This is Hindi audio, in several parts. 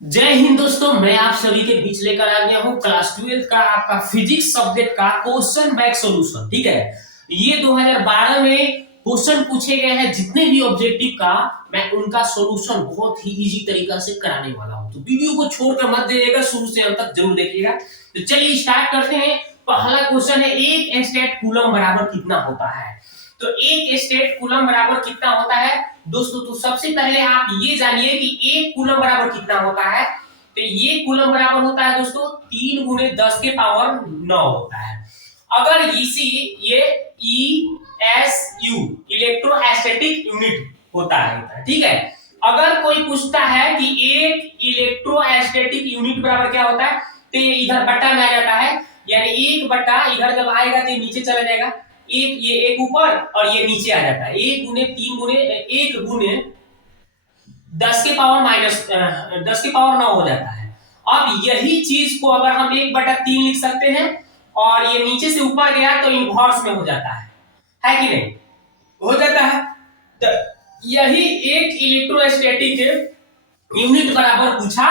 जय हिंद दोस्तों, मैं आप सभी के बीच लेकर आ गया हूं क्लास 12 का आपका फिजिक्स सब्जेक्ट का क्वेश्चन बैंक सॉल्यूशन। ठीक है, ये 2012 में क्वेश्चन पूछे गए हैं जितने भी ऑब्जेक्टिव का, मैं उनका सॉल्यूशन बहुत ही इजी तरीका से कराने वाला हूं। तो वीडियो को छोड़कर मत देखिएगा, शुरू से अंत तक जरूर देखिएगा। तो चलिए स्टार्ट करते हैं। पहला क्वेश्चन है, एक स्टेट कूलम बराबर कितना होता है। तो एक स्टेट कूलम बराबर कितना होता है दोस्तों। तो सबसे पहले आप ये जानिए कि एक कूलम बराबर कितना होता है। तो ये कूलम बराबर होता है दोस्तों 3 गुणे 10 के पावर 9 होता है। अगर इसी ये ESU इलेक्ट्रोस्टैटिक यूनिट होता है। ठीक है, अगर कोई पूछता है कि एक इलेक्ट्रोस्टैटिक यूनिट बराबर क्या होता है, तो ये इधर बट्टा में आ जाता है, यानी एक बट्टा इधर जब आएगा तो नीचे चला जाएगा, एक ये एक ऊपर और ये नीचे आ जाता है। एक गुने 3 गुने 1 गुने 10 के पावर माइनस 10 के पावर 9 हो जाता है। अब यही चीज को अगर हम 1/3 लिख सकते हैं और ये नीचे से ऊपर गया तो इनवर्स में हो जाता है कि नहीं, हो जाता है। तो यही एक इलेक्ट्रोस्टैटिक यूनिट बराबर पूछा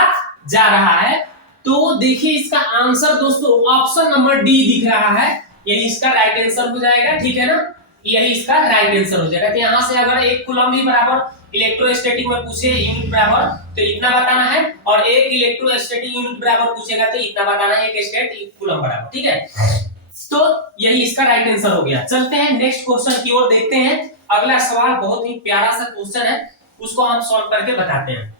जा रहा है। तो देखिए इसका आंसर दोस्तों ऑप्शन नंबर डी दिख रहा है, यही इसका राइट आंसर हो जाएगा। ठीक है ना, यही इसका राइट आंसर हो जाएगा। तो यहां से अगर एक कूलम भी बराबर इलेक्ट्रोस्टैटिक में पूछे यूनिट बराबर तो इतना बताना है, और एक इलेक्ट्रोस्टैटिक यूनिट बराबर पूछेगा तो इतना बताना है, एक स्टेट एक कूलम बराबर। ठीक है, तो यही इसका राइट आंसर हो गया। चलते हैं नेक्स्ट क्वेश्चन की ओर, देखते हैं। अगला सवाल बहुत ही प्यारा सा क्वेश्चन है, उसको हम सॉल्व करके बताते हैं।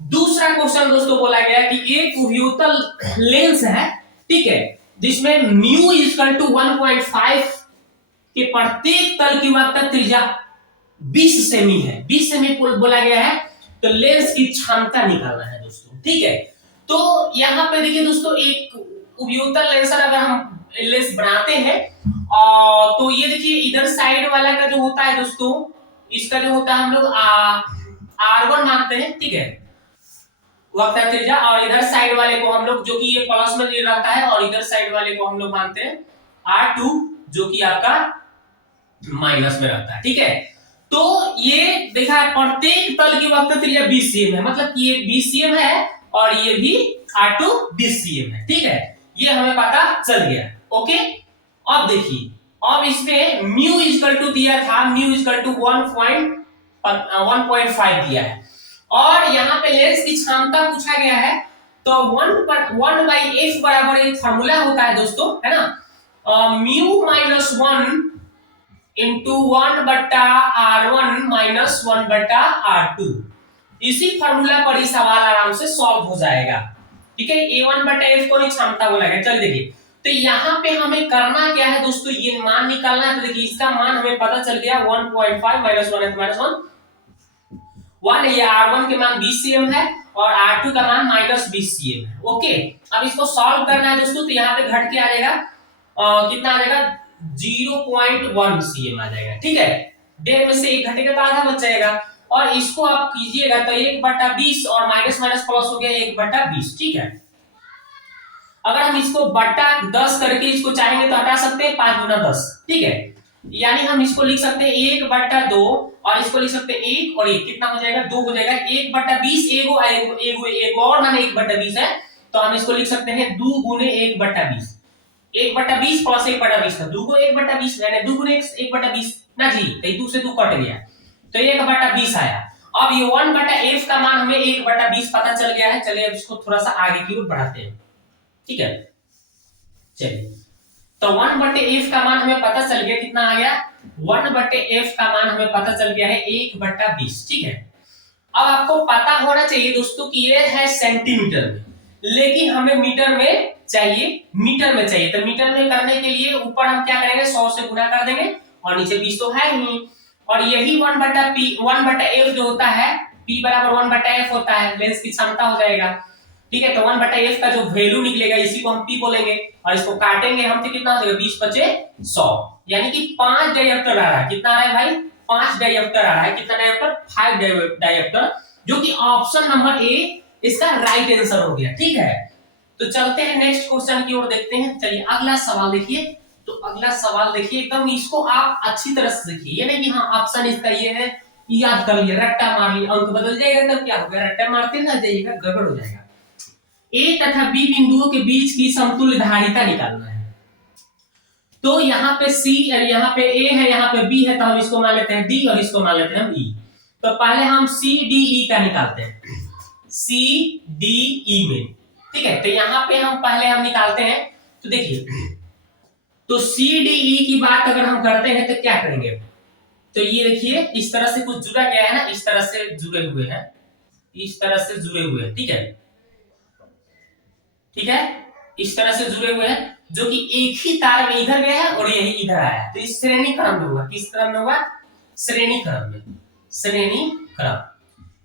दूसरा क्वेश्चन दोस्तों बोला गया कि एक उभयुतल लेंस है, ठीक है, जिसमें म्यू इक्वल टू 1.5 के प्रत्येक तल की वक्रता त्रिज्या 20 सेमी है। 20 सेमी बोला गया है, तो लेंस की क्षमता निकालना है दोस्तों। ठीक है, तो यहां पे देखिए दोस्तों, एक उभयुतल लेंसर अगर हम लेंस बनाते हैं तो ये देखिए इधर साइड वाला का जो होता है दोस्तों, इसका जो होता है हम लोग R1 मानते हैं। ठीक है, वक्रता त्रिज्या, और इधर साइड वाले को हम लोग, जो कि ये प्लस में रहता है, और इधर साइड वाले को हम लोग मानते हैं R2, जो कि आपका माइनस में रहता है। ठीक है, तो ये देखा प्रत्येक तल की वक्रता त्रिज्या 20 cm है, मतलब कि ये 20 cm है और ये भी R2 20 cm है। ठीक है, ये हमें पता चल गया। ओके, अब देखिए, अब इसमें म्यू इक्वल टू दिया था, म्यू इक्वल टू 1.5 दिया है, और यहाँ पे लेंस की क्षमता पूछा गया है। तो 1/f बराबर एक फार्मूला होता है दोस्तों, है ना, mu minus 1 into 1/R1 minus 1/R2। इसी फार्मूला पर ही सवाल आराम से सॉल्व हो जाएगा। ठीक है, A1/f को ही क्षमता बोला गया। चल देखिए, तो यहाँ पे हमें करना क्या है दोस्तों, ये मान निकालना है। तो देखिए इसका मान हमें पता चल गया 1.5 माइनस 1 माइनस 1, ये R1 के मान 20 cm है और R2 का मान माइनस 20 cm है। ओके, अब इसको सॉल्व करना है दोस्तों, तो यहाँ पे घट के आ जाएगा, कितना आ जाएगा 0.1 cm आ जाएगा। ठीक है, 1.5 में से 1 घटेगा तो आधा बच जाएगा, और इसको आप कीजिएगा तो 1/20 और माइनस माइनस प्लस हो गया 1/20। ठीक है, अगर हम इसको बट्टा 10 करके इसको चाहेंगे तो हटा सकते हैं 5 गुना 10। ठीक है, यानी हम इसको लिख सकते हैं 1/2 और इसको लिख सकते हैं 1 और 1, कितना हो जाएगा 2 हो जाएगा। 1/20 एगो और माने 1/20 है, तो हम इसको लिख सकते हैं 2 गुने 1/20। 1/20 प्लस 1/20 है 2 को 1/20, यानी 2 गुने 1/20 ना जी, तो 2 से 2 कट गया तो 1/20 आया। अब ये 1/f का मान हमें 1/20 पता चल गया है। चलिए अब इसको थोड़ा सा आगे की ओर बढ़ाते हैं। ठीक है, चलिए, तो 1/f का मान हमें पता चल गया, कितना आ गया 1/f का मान हमें पता चल गया है 1/20। ठीक है, अब आपको पता होना चाहिए दोस्तों कि ये है सेंटीमीटर में, लेकिन हमें मीटर में चाहिए, मीटर में चाहिए। तो मीटर में करने के लिए ऊपर हम क्या करेंगे 100 से गुना कर देंगे, और नीचे 20 तो है ही, और यही 1/f जो होता है, p बराबर 1/f होता है, लेंस की क्षमता हो जाएगा। ठीक है, तो 1/f का जो वैल्यू निकलेगा इसी को हम p बोलेंगे, और इसको काटेंगे हम तो कितना हो जाएगा 20 × 100, यानी कि 5 डायप्टर आ रहा है। कितना आ रहा है भाई 5 डायप्टर आ रहा है। कितना डायप्टर 5 डायप्टर, जो कि ऑप्शन नंबर ए इसका राइट आंसर हो गया। ठीक है, तो चलते हैं नेक्स्ट क्वेश्चन की ओर, देखते हैं। चलिए अगला सवाल देखिए। तो अगला सवाल देखिए, एकदम इसको आप अच्छी तरह से देखिए, ये नहीं कि हाँ ऑप्शन इसका ये है याद कर लिया, रट्टा मार लिया, अंक बदल जाएगा तब क्या होगा, रट्टा मारते ना जाइएगा, गड़बड़ हो जाएगा। ए तथा बी बिंदुओं के बीच की समतुल्य धारिता निकालना है। तो यहाँ पे सी और यहाँ पे ए है, यहाँ पे बी है, तो हम इसको मान लेते हैं डी और इसको मान लेते हैं हम ई। तो पहले हम सी डी ई का निकालते हैं, सी डी ई में, ठीक है। तो यहाँ पे हम पहले निकालते हैं। तो देखिए, तो सी डी ई की बात अगर हम करते हैं तो क्या करेंगे, तो ये देखिए इस तरह से कुछ जुड़ा गया है ना, इस तरह से जुड़े हुए हैं, इस तरह से जुड़े हुए हैं, ठीक है, ठीक है, इस तरह से जुड़े हुए हैं, जो कि एक ही तार में इधर गया है और यही इधर आया है। तो इस श्रेणी क्रम में होगा, किस क्रम में होगा, श्रेणी क्रम में, श्रेणी क्रम।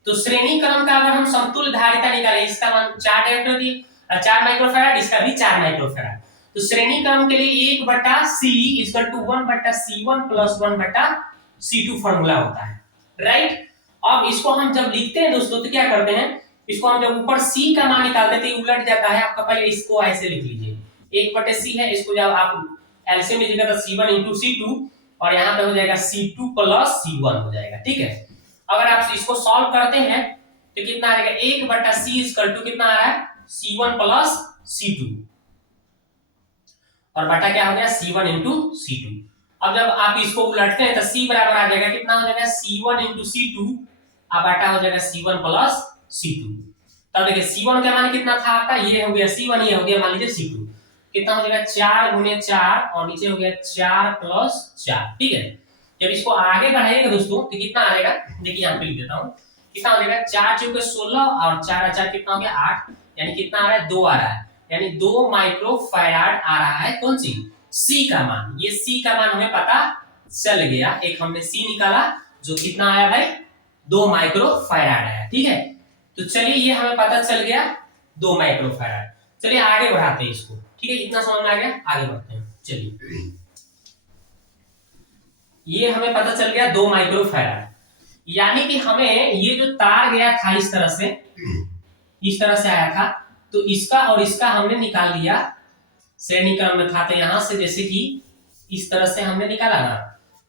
तो श्रेणी क्रम का अगर हम समतुल्य धारिता निकालें, इसका मान 4 डायोड दी, 4 माइक्रोफैराड, इसका भी 4 माइक्रोफैराड। तो श्रेणी क्रम के लिए 1/c equal to 1/c1 plus 1/c2 formula होता है, राइट। अब इसको हम जब लिखते हैं दोस्तों तो क्या करते हैं, इसको हम जब ऊपर c का मान निकालते हैं तो उलट जाता है आपका, पहले इसको ऐसे लिख लीजिए, 1/c है, इसको जब आप एलसीएम लीजिएगा तो c1 * c2 और यहाँ पे हो जाएगा c2 + c1 हो जाएगा, ठीक है। अगर आप इसको सॉल्व करते हैं तो कितना आ जाएगा, 1/c इक्वल टू कितना आ रहा है, c1 + c2 और बटा क्या हो गया, c1 * c2। अब जब आप इसको उलटते हैं तो c बराबर आ जाएगा, कितना हो जाएगा, c1 * c2 अब बटा हो जाएगा c1 + c2। तब देखिए c1 का मान कितना था आपका, ये हो गया c1, ये हो गया मान लीजिए c2, कितना हो जाएगा 4 × 4 और नीचे हो गया 4 + 4, ठीक है। जब इसको आगे बढ़ाइएगा दोस्तों तो कितना आ जाएगा, देखिए यहां पे लिख देता हूं, कितना हो जाएगा, 4 × 16 और 4 × 4 कितना हो गया 8, यानी कितना आ रहा है, 2 आ रहा है, यानी 2 माइक्रोफैराड आ रहा है, कौन सी, सी का मान। ये सी का मान हमें पता चल गया, एक हमने सी निकाला जो कितना आया भाई, 2 माइक्रोफैराड आया, ठीक है। तो चलिए ये हमें पता चल गया 2 माइक्रोफैराड। चलिए आगे बढ़ाते हैं इसको, ठीक है, इतना समझ में आ गया, आगे बढ़ते हैं। चलिए ये हमें पता चल गया 2 माइक्रोफैराड, यानी कि हमें ये जो तार गया था इस तरह से, इस तरह से आया था, तो इसका और इसका हमने निकाल लिया, श्रेणी क्रम में था तो यहां से जैसे कि इस तरह से हमने निकाला ना,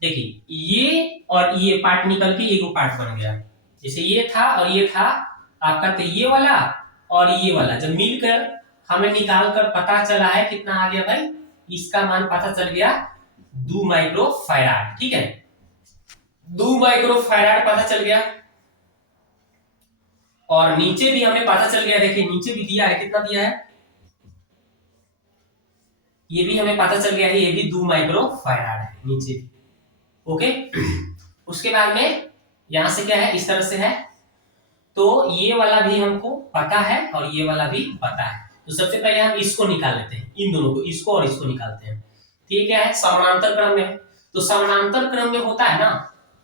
देखिए ये और ये पार्ट निकल के एक पार्ट बन गया, जैसे ये था और ये था आपका, तो ये वाला और ये वाला जब मिलकर हमें निकाल कर पता चला है कितना आ गया भाई, इसका मान पता चल गया 2 माइक्रोफैराड, ठीक है, 2 माइक्रोफैराड पता चल गया। और नीचे भी हमें पता चल गया, देखिए नीचे भी दिया है, कितना दिया है, ये भी हमें पता चल गया है, ये भी 2 माइक्रोफैराड है नीचे भी, ओके। उसके बाद में यहां से क्या है, इस तरह से है, तो ये वाला भी हमको पता है और ये वाला भी पता है। तो सबसे पहले हम इसको निकाल लेते हैं, इन दोनों को, इसको और इसको निकालते हैं। तो ये क्या है, समानांतर क्रम में है। तो समानांतर क्रम में होता है ना,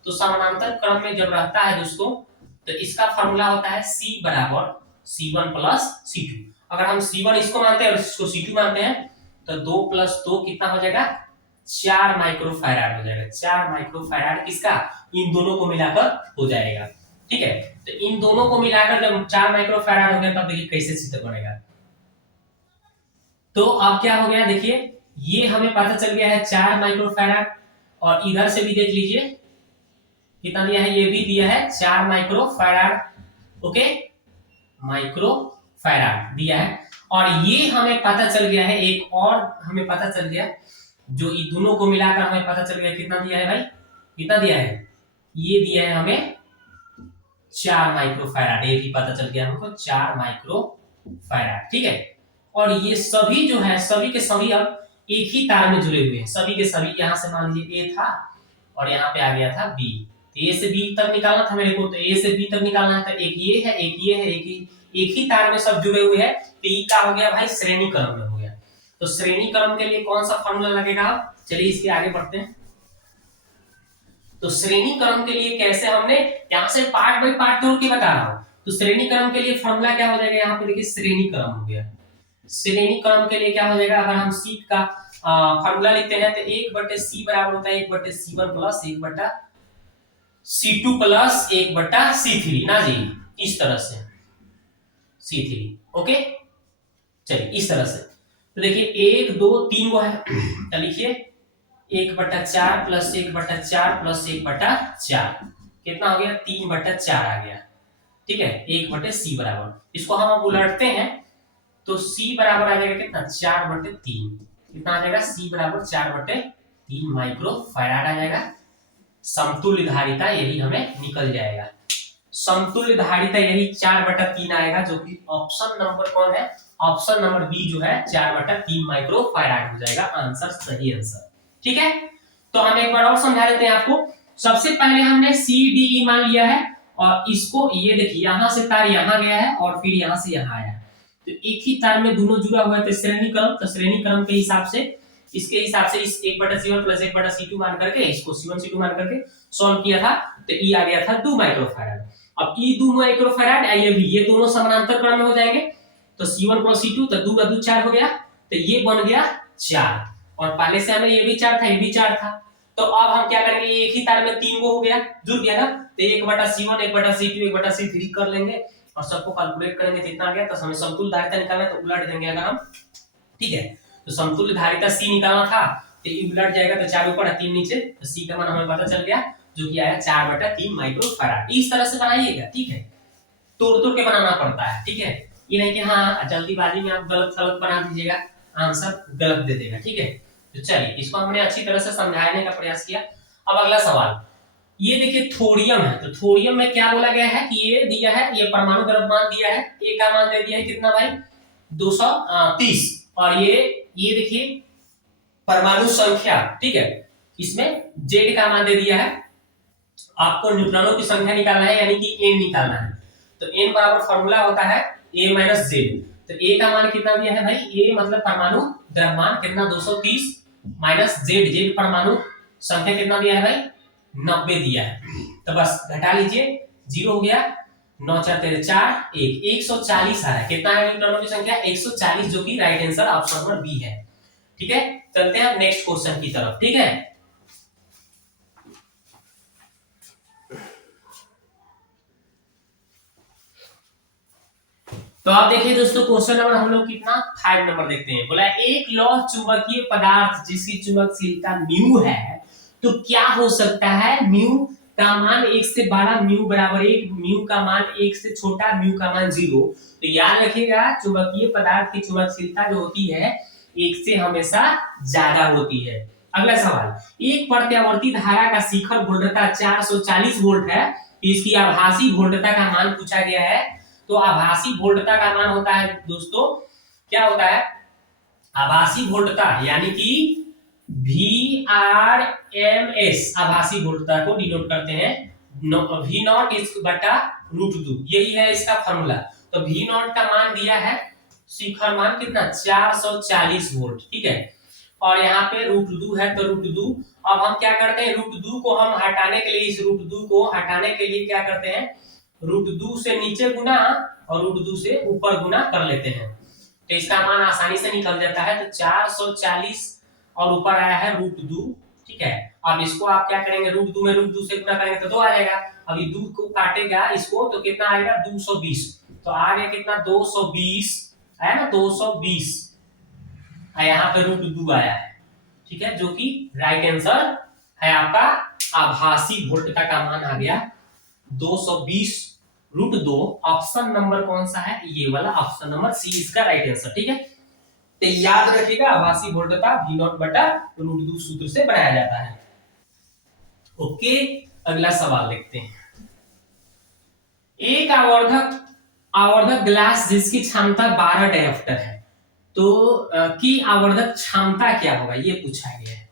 तो समानांतर क्रम में जब रहता है दोस्तों तो इसका फॉर्मूला होता है c = c1 + c2। अगर हम c1 इसको मानते हैं और इसको c2 मानते हैं तो 2 + 2 कितना हो जाएगा, 4 माइक्रोफैराड हो जाएगा। 4 माइक्रोफैराड किसका, इन दोनों को मिलाकर हो जाएगा, ठीक है। तो इन दोनों को मिलाकर जब 4 माइक्रोफैराड हो गया तब देखिए कैसे चित्र बनेगा। तो अब क्या हो गया, देखिए ये हमें पता चल गया है 4 माइक्रोफैराड, और इधर से भी देख लीजिए कितना दिया है, ये भी दिया है 4 माइक्रोफैराड, ओके, माइक्रोफैराड दिया है। और ये हमें पता चल गया है, एक और हमें पता चल गया, जो ये दोनों को मिलाकर हमें पता चल गया कितना दिया है भाई, कितना दिया है, ये दिया है हमें 4 माइक्रोफैराड, ये भी पता चल गया हमको 4 माइक्रोफैराड, ठीक है। और ये सभी जो है, सभी के सभी अब एक ही तार में जुड़े हुए हैं, सभी के सभी। यहां से मान लीजिए ए था और यहाँ पे आ गया था बी, तो ए से बी तक निकालना था मेरे को, तो ए से बी तक निकालना है, तो एक ये है, एक ये है, एक ही तार में सब जुड़े हुए हैं, तो ई का हो गया भाई श्रेणी क्रम में हो गया। तो श्रेणी क्रम के लिए कौन सा फॉर्मूला लगेगा, चलिए इसके आगे बढ़ते हैं। तो श्रेणी क्रम के लिए कैसे, हमने यहाँ से पार्ट बाय पार्ट तोड़ के बता रहा हूँ। तो श्रेणी क्रम के लिए फॉर्मूला क्या हो जाएगा, यहाँ पे देखिए श्रेणी क्रम हो गया। श्रेणी क्रम के लिए क्या हो जाएगा, अगर हम सी का फॉर्मूला लिखते हैं तो 1/c बराबर होता है 1/c1 + 1/c2 + 1/c3 ना जी, इस तरह से c3, ओके। चलिए इस तरह से, तो देखिए 1 2 3 गो है, तो लिखिए 1/4 + 1/4 + 1/4, कितना हो गया 3/4 आ गया, ठीक है, 1/c बराबर। इसको हम अब उलटते हैं तो c बराबर आ जाएगा कितना 4/3, कितना आ जाएगा c बराबर 4/3 माइक्रो फैराड आ जाएगा। समतुल्य धारिता यही हमें निकल जाएगा, समतुल्य धारिता यही 4/3 आएगा, जो कि ऑप्शन नंबर कौन है, ऑप्शन नंबर बी जो है 4/3 माइक्रो फैराड हो जाएगा आंसर, सही आंसर। ठीक है, तो हम एक बार और समझा देते हैं आपको। सबसे पहले हमने सी डी ई मान लिया है और इसको ये देखिए यहां से तार यहां गया है और फिर यहां से यहां आया, तो एक ही तार में दोनों जुड़ा हुआ है, तो श्रेणी क्रम, तो श्रेणी क्रम के हिसाब से इसके हिसाब से इस 1/C1 प्लस 1/C2 मान करके इसको C1 C2 मान करके सॉल्व किया था, तो ई आ गया था 2 माइक्रोफैराड। अब ई 2 माइक्रोफैराड आइए भी ये दोनों समानांतर क्रम में हो जाएंगे, तो C1 प्लस C2 तो 2 का 2 4 हो गया, तो ये बन गया 4, और पहले से हमें ये भी 4 था, ये भी 4 था, तो अब हम क्या करेंगे, एक ही तार में 3 गो हो गया, जुड़ गया ना, तो 1/C1 1/C2 1/C3 कर लेंगे और सबको कैलकुलेट करेंगे कितना आ गया, तो हमें समतुल्य धारिता निकालना है, तो उलट देंगे अगर हम, ठीक है, तो समतुल्य धारिता C निकालना था तो ये उलट जाएगा, तो 4 ऊपर है 3 नीचे, तो C का मान हमें पता चल गया जो कि आया 4/3 माइक्रोफैराड। इस तरह से बनाइएगा, ठीक है, तोड़ तोड़ के बनाना पड़ता है, ठीक है, ये नहीं कि हाँ जल्दीबाजी में आप गलत सलत बना दीजिएगा, आंसर गलत दे देगा, ठीक है। तो चलिए इसको हमने अच्छी तरह से समझाने का प्रयास किया। अब अगला सवाल, ये देखिए थोरियम है, तो थोरियम में क्या बोला गया है कि ये दिया है, ये परमाणु द्रव्यमान दिया है, ए का मान दे दिया है कितना भाई 230, और ये देखिए परमाणु संख्या, ठीक है, इसमें जेड का मान दे दिया है, आपको न्यूट्रॉनों की संख्या निकालना है यानी कि n निकालना है, तो n बराबर फॉर्मूला होता है a माइनस जेड, तो a का मान कितना दिया है भाई, a मतलब परमाणु द्रव्यमान कितना 230 माइनस जेड, जेड परमाणु संख्या कितना दिया है भाई 90 दिया है, तो बस घटा लीजिए 0 हो गया, 9 4 13 4 1 140 आ रहा है, कितना है न्यूट्रॉनों की संख्या 140, जो कि right answer option number B है। ठीक है, चलते हैं नेक्स्ट क्वेश्चन की तरफ, ठीक है। तो आप देखिए दोस्तों क्वेश्चन नंबर हम लोग कितना 5 नंबर देखते हैं, बोला एक लौह चुंबकीय पदार्थ जिसकी चुंबकशीलता म्यू है, तो क्या हो सकता है, म्यू का मान 1 से बड़ा, म्यू बराबर 1, म्यू का मान 1 से छोटा, म्यू का मान 0, तो याद रखिएगा चुंबकीय पदार्थ की चुंबकशीलता जो होती है 1 से हमेशा ज्यादा होती है। अगला सवाल, एक प्रत्यावर्ती धारा का शिखर वोल्टता 440 वोल्ट है, इसकी आभासी वोल्टता का मान पूछा गया है, तो आभासी वोल्टता का मान होता है दोस्तों, क्या होता है आभासी वोल्टता, यानी कि VRMS, आभासी वोल्टता को डिनोट करते हैं V0 बटा √2, यही है इसका फॉर्मूला। तो V0 का मान दिया है शिखर मान कितना 440 वोल्ट, ठीक है, और यहाँ पे √2 है, तो √2, अब हम क्या करते हैं √2 को हम हटाने के लिए, इस √2 को हटाने के लिए क्या करते हैं, √2 से नीचे गुना और √2 से ऊपर गुना कर लेते हैं, तो इसका मान आसानी से निकल जाता है, तो 440 और ऊपर आया है √2, ठीक है। अब इसको आप क्या करेंगे, √2 में √2 से गुना करेंगे तो 2 आ जाएगा, अभी 2 को काटेगा इसको तो कितना आएगा 220, तो आ गया कितना 220 है ना, 220 यहाँ पे √2 आया है, ठीक है, जो कि राइट आंसर है आपका, आभासी वोल्टता का मान आ गया 220√2, ऑप्शन नंबर कौन सा है, ये वाला ऑप्शन नंबर सी इसका राइट आंसर, ठीक है। तो याद रखिएगा आभासी वोल्टता V0 बटा √2 सूत्र से बनाया जाता है। ओके, अगला सवाल देखते हैं, एक आवर्धक ग्लास जिसकी क्षमता 12 डायोप्टर है, तो की आवर्धक क्षमता क्या होगा ये पूछा गया है,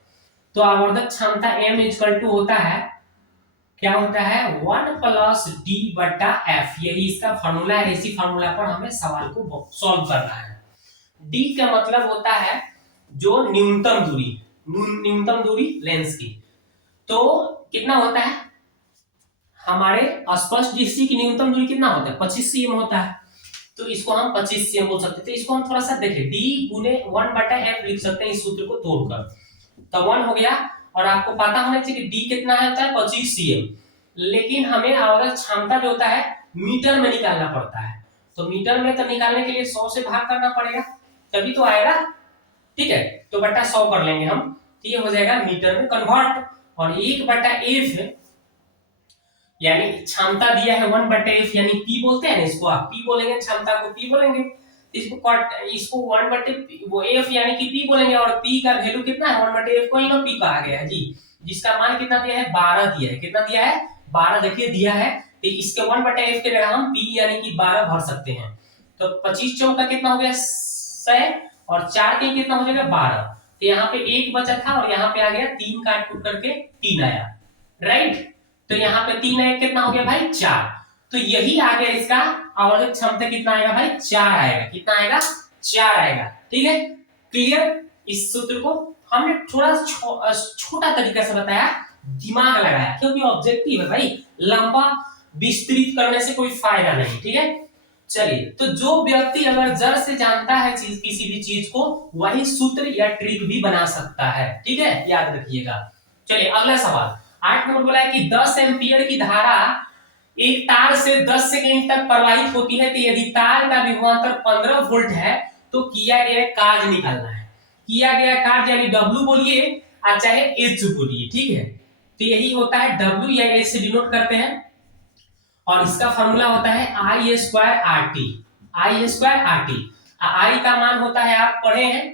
तो आवर्धक क्षमता M इक्वल टू होता है, क्या होता है 1 प्लस D बटा F, यही इसका फॉर्मूला है, इसी फॉर्मूला पर हमें सवाल को सॉल्व करना है। D का मतलब होता है जो न्यूनतम दूरी लेंस की, तो कितना होता है हमारे स्पष्ट दृष्टि की न्यूनतम दूरी कितना होता है 25 cm होता है, तो इसको हम 25 cm बोल सकते हैं, तो इसको हम थोड़ा सा देखें D गुने 1 बटा F लिख सकते हैं इस सूत्र को तोड़कर, तो 1 हो गया, और आपको पता होना चाहिए कि D कितना होता है 25 cm, लेकिन हमें आवर्धक क्षमता जो होता है मीटर में निकालना पड़ता है, तो मीटर में तो निकालने के लिए 100 से भाग करना पड़ेगा तभी तो आएगा, ठीक है, तो बटा 100 कर लेंगे हम, तो ये हो जाएगा मीटर में कन्वर्ट, और 1 बटा F यानी क्षमता दिया है 1/f, यानी p बोलते हैं ना इसको, आप p बोलेंगे, क्षमता को p बोलेंगे, इसको 1/, वो f यानी कि p बोलेंगे, और p का वैल्यू कितना है 1/f को ही ना p कहा गया है जी, जिसका मान कितना दिया है 12 दिया है। कितना दिया है 12, देखिए दिया है, तो इसके 1/f के जगह हम p यानी कि 12 भर सकते हैं। तो 25 चौका कितना हो गया 100, और 4 के कितना हो जाएगा 12, तो यहाँ पे 1 बचा था और यहाँ पे आ गया 3 काट कूट करके 3 आया, राइट। तो यहाँ पे 3 आया, कितना हो गया भाई 4, तो यही आ गया इसका आवर्धक क्षमता, कितना आएगा भाई 4 आएगा, कितना आएगा 4 आएगा, ठीक है। क्लियर, इस सूत्र को हमने थोड़ा छोटा तरीका से बताया, दिमाग लगाया, क्योंकि ऑब्जेक्टिव है भाई, लंबा विस्तृत करने से कोई फायदा नहीं, ठीक है। चलिए, तो जो व्यक्ति अगर जड़ से जानता है चीज, किसी भी चीज को, वही सूत्र या ट्रिक भी बना सकता है, ठीक है, याद रखिएगा। चलिए अगला सवाल 8 नंबर बोला है कि 10 एम्पियर की धारा एक तार से 10 सेकंड तक प्रवाहित होती है, तो यदि तार का विभवांतर 15 वोल्ट है तो किया गया कार्य निकालना है। किया गया कार्य यानी W बोलिए और चाहे H बोलिए, ठीक है। तो यही होता है W या H से डिनोट करते हैं, और इसका फॉर्मूला होता है I square RT। I square RT, I का मान होता है, आप पढ़े हैं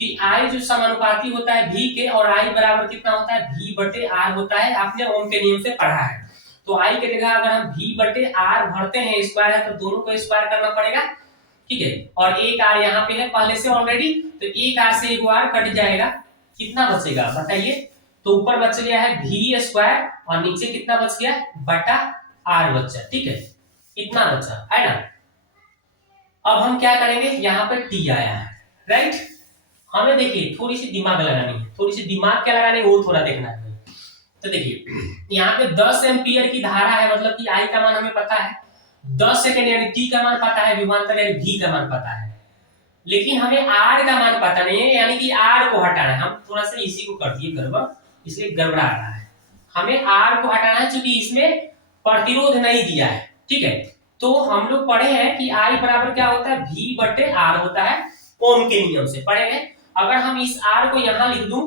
कि I जो समानुपाती होता है V के, और I बराबर कितना होता है V/R होता है, आपने ओम के नियम से पढ़ा है। तो I के जगह अगर हम V/R भरते हैं, स्क्वायर है तो दोनों को स्क्वायर करना पड़ेगा, ठीक है। और एक R यहाँ पे है पहले से ऑलरेडी, तो एक R से एक R कट जाएगा, कितना बचेगा बताइए। तो ऊपर बच गया है V स्क्वायर और नीचे कितना बच गया बटा R बचा, ठीक है, इतना बचा है ना। अब हम क्या करेंगे, यहाँ पे T आया है, राइट। हमें देखिए थोड़ी सी दिमाग लगानी है, थोड़ी सी दिमाग क्या लगानी है वो थोड़ा देखना है। तो देखिए यहाँ पे 10 एम्पियर की धारा है, मतलब कि I का मान हमें पता है, 10 सेकंड यानी T का मान पता है, विभवांतर यानी V का मान पता है, लेकिन हमें R का मान पता नहीं है, यानी कि R को हटाना है। हम थोड़ा सा इसी को कर दिए गड़बड़, इसलिए गड़बड़ा रहा है। हमें R को हटाना है क्योंकि इसमें प्रतिरोध नहीं दिया है, ठीक है। तो हम लोग पढ़े हैं कि I बराबर क्या होता है V/R होता है, ओम के नियम से पढ़े हैं। अगर हम इस R को यहाँ लिख दूं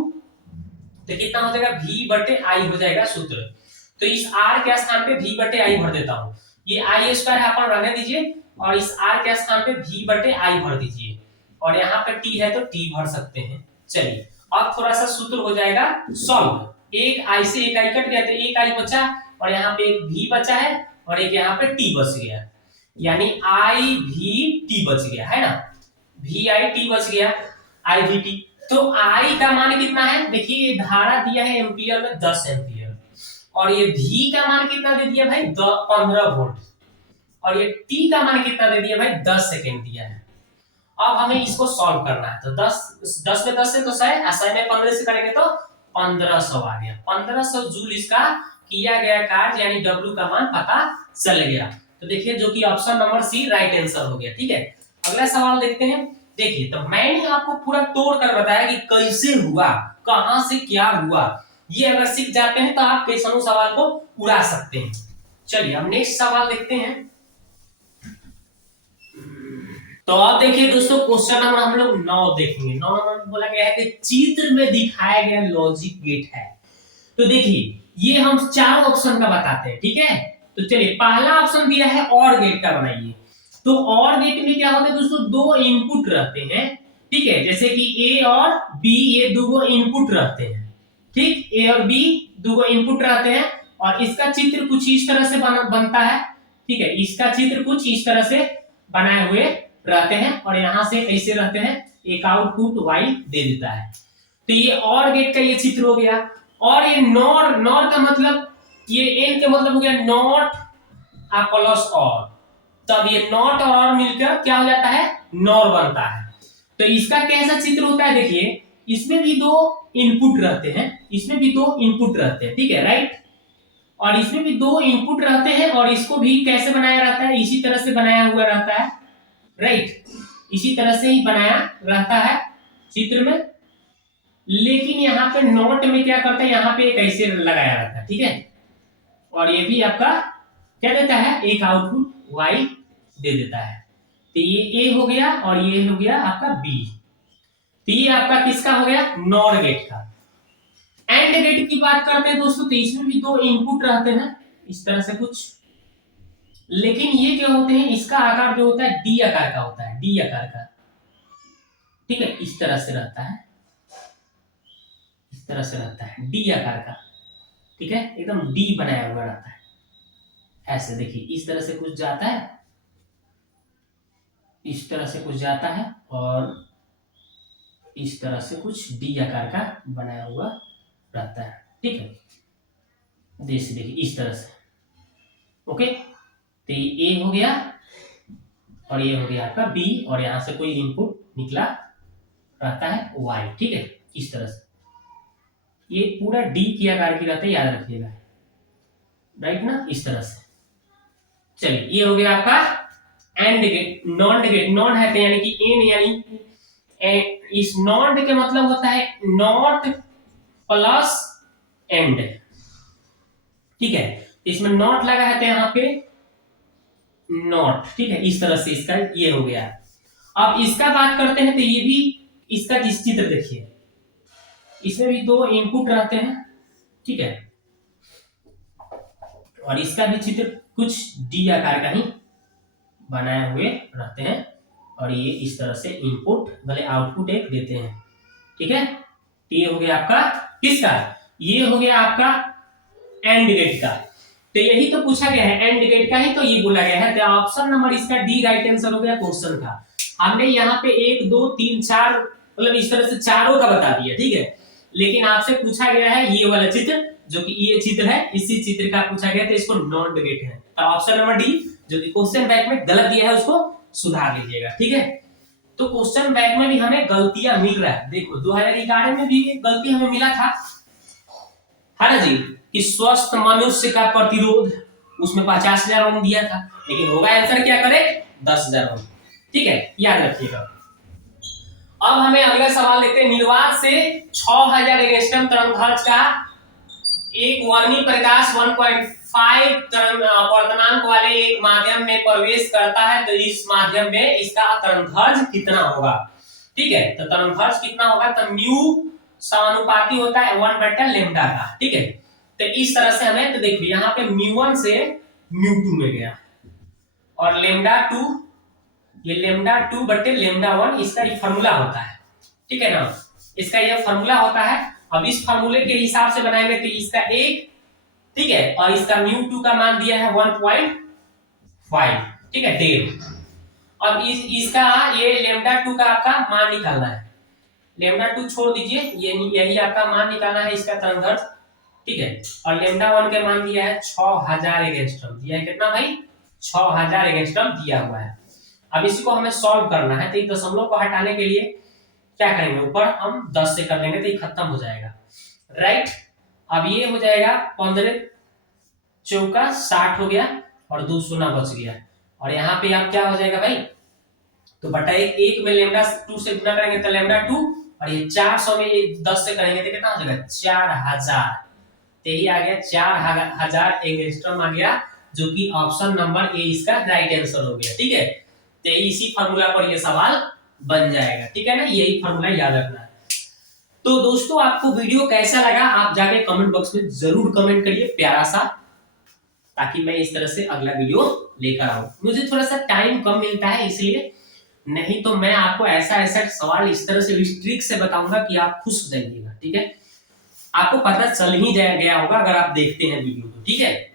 तो कितना हो जाएगा V/I हो जाएगा सूत्र। तो इस R के स्थान पे V/I भर देता हूं, ये I स्क्वायर अपन रहने दीजिए, और इस R के स्थान पे V/I भर दीजिए, और यहाँ पे T है तो T भर सकते हैं। चलिए अब थोड़ा सा सूत्र हो जाएगा सॉल्व, एक I से एक I कट गया तो एक I बचा, और यहाँ पे एक V बचा है, और एक यहाँ पे T बच गया, यानी IVT बच गया है ना, VIT बच गया, IVT। तो I का मान कितना है, देखिए ये धारा दिया है एम्पियर में 10 एम्पियर, और ये V का मान कितना दे दिया भाई 15 वोल्ट, और ये T का मान कितना दे दिया भाई 10 सेकंड दिया है। अब हमें इसको सॉल्व करना है, तो 10 में 10 से तो 100, 100 में 15 से करेंगे तो 1500 आ गया, 1500 जूल इसका किया गया कार्य यानी W का मान पता चल गया। तो देखिए जो कि option number C right answer हो गया, ठीक है। अगला सवाल देखते हैं। देखिए तो मैंने आपको पूरा तोड़ कर बताया कि कैसे हुआ, कहां से क्या हुआ, ये अगर सीख जाते हैं तो आप क्वेश्चनों सवाल को उड़ा सकते हैं। चलिए अब नेक्स्ट सवाल देखते हैं। तो अब देखिए दोस्तों क्वेश्चन नंबर हम लोग 9 देखेंगे। 9 नंबर बोला गया है कि चित्र में दिखाया गया लॉजिक गेट है। तो देखिए ये हम 4 ऑप्शन का बताते हैं, ठीक है। तो चलिए पहला ऑप्शन दिया है और गेट का बनाइए। तो और गेट में क्या होता है दोस्तों, 2 इनपुट रहते हैं, ठीक है, जैसे कि ए और बी, ये दो इनपुट रहते हैं, ठीक, ए और बी दो इनपुट रहते हैं, और इसका चित्र कुछ इस तरह से बनता है, ठीक है, इसका चित्र कुछ इस तरह से बनाए हुए रहते हैं, और यहां से ऐसे रहते हैं, एक आउटपुट वाई दे देता है। तो ये और गेट का ये चित्र हो गया। और ये नॉर, नॉर का मतलब, ये एन का मतलब हो गया नॉट आ प्लस और, तब ये नॉट और मिलकर क्या हो जाता है नॉर बनता है। तो इसका कैसा चित्र होता है, देखिए इसमें भी 2 इनपुट रहते हैं, इसमें भी 2 इनपुट रहते हैं, ठीक है, राइट, और इसमें भी 2 इनपुट रहते हैं, और इसको भी कैसे बनाया रहता है, इसी तरह से बनाया हुआ रहता है, राइट, इसी तरह से ही बनाया रहता है चित्र में। लेकिन यहाँ पे नोट में क्या करते हैं, यहाँ पे एक ऐसे लगाया रहता है, ठीक है, और ये भी आपका क्या देता है, एक आउटपुट वाई दे देता है। तो ये ए हो गया और ये हो गया आपका बी। तो ये आपका किसका हो गया, नॉर गेट का। एंड गेट की बात करते हैं दोस्तों, तो इसमें भी 2 इनपुट रहते हैं, इस तरह से कुछ। लेकिन ये क्या होते हैं, इसका आकार जो होता है डी आकार का होता है, डी आकार का, ठीक है, इस तरह से रहता है, इस तरह से रहता है डी आकार का, ठीक है, एकदम डी बनाया हुआ रहता है। ऐसे देखिए इस तरह से कुछ जाता है, इस तरह से कुछ जाता है, और इस तरह से कुछ डी आकार का बनाया हुआ रहता है, ठीक है। जैसे देखिए इस तरह से, ओके। तो ये ए हो गया और ये हो गया आपका बी, और यहां से कोई इनपुट निकला रहता है वाई, ठीक है, इस तरह से। ये पूरा डी की आकार की रहता है, याद रखिएगा, राइट ना, इस तरह से। चलिए ये हो गया आपका and gate. Not gate, not है तो यानी कि एन, यानी इस नॉट के मतलब होता है नॉट प्लस एंड, ठीक है। इसमें नॉट लगा है तो यहाँ पे नॉट, ठीक है, इस तरह से इसका ये हो गया। अब इसका बात करते हैं तो ये भी, इसका जिस चित्र देखिए, इसमें भी दो इनपुट रहते हैं, ठीक है, और इसका भी चित्र कुछ डी आकार का ही बनाए हुए रहते हैं, और ये इस तरह से इनपुट भले आउटपुट एक देते हैं, ठीक है। ये हो गया आपका किसका, ये हो गया आपका एंड गेट का। तो यही तो पूछा गया है, एंड गेट का ही तो ये बोला गया है। तो ऑप्शन नंबर इसका डी राइट आंसर हो गया क्वेश्चन का। हमने यहाँ पे 1 2 3 4 मतलब इस तरह से चारों का बता दिया, ठीक है। लेकिन आपसे पूछा गया है ये वाला चित्र, जो कि ये चित्र है, इसी चित्र का पूछा गया, तो इसको नॉट गेट है। तो ऑप्शन नंबर डी, जो कि क्वेश्चन बैंक में गलत दिया है, उसको सुधार लीजिएगा, ठीक है। तो क्वेश्चन बैंक में भी हमें गलतियां मिल रहा है। देखो 2011 में भी एक गलती हमें मिला था, है ना जी, कि स्वस्थ मनुष्य का प्रतिरोध, उसमें 50,000 ओम दिया था, लेकिन होगा आंसर क्या करे 10,000 ओम, ठीक है, याद रखिएगा। अब हमें अगला सवाल लेते हैं। निर्वात से 6000 एंगस्ट्रॉम तरंगदैर्घ्य का एक वर्णी प्रकाश 1.5 अपवर्तनांक वाले एक माध्यम में प्रवेश करता है, तो इस माध्यम में इसका तरंगदैर्घ्य कितना होगा, ठीक है। तो तरंगदैर्घ्य कितना होगा, तो म्यू समानुपाती होता है 1/λ का, ठीक है। तो इस तरह से हमें, तो देखिए यहाँ पे μ1 से μ2 में गया, और λ2, ये λ2/λ1 इसका ये फार्मूला होता है, ठीक है ना, इसका ये फार्मूला होता है। अब इस फार्मूले के हिसाब से बनाएंगे तो इसका 1, ठीक है, और इसका μ2 का मान दिया है 1.5, ठीक है, 1.5। अब इसका ये λ2 का आपका मान निकालना है, λ2 छोड़ दीजिए, ये यही आपका मान निकालना है इसका तरंगदैर्घ्य, ठीक है। और λ1 के मान दिया है 6000 एंगस्ट्रॉम, दिया है कितना भाई 6000 एंगस्ट्रॉम दिया हुआ है। अब इसी को हमें सॉल्व करना है, तो एक दशमलव को हटाने के लिए क्या करेंगे, ऊपर हम 10 से कर देंगे तो ये खत्म हो जाएगा, राइट। अब ये हो जाएगा 15 चौका 60 हो गया, और 2 शून्य बच गया, और यहाँ पे आप क्या हो जाएगा भाई, तो बटा 1 में λ2 से गुना करेंगे तो λ2, और ये 400 में ये 10 से करेंगे तो कितना हो जाएगा 4000, तो ये आ गया 4000 एंगस्ट्रॉम आ गया, जो कि ऑप्शन नंबर ए इसका राइट आंसर हो गया, ठीक है। तो इसी फार्मूला पर ये सवाल बन जाएगा, ठीक है ना, यही फार्मूला याद रखना है। तो दोस्तों आपको वीडियो कैसा लगा, आप जाके कमेंट बॉक्स में जरूर कमेंट करिए प्यारा सा, ताकि मैं इस तरह से अगला वीडियो लेकर आऊं। मुझे थोड़ा सा टाइम कम मिलता है इसलिए, नहीं तो मैं आपको ऐसा ऐसा सवाल इस तरह से ट्रिक से बताऊंगा कि आप खुश हो जाइएगा, ठीक है। आपको पता चल ही गया होगा अगर आप देखते हैं वीडियो को, ठीक है।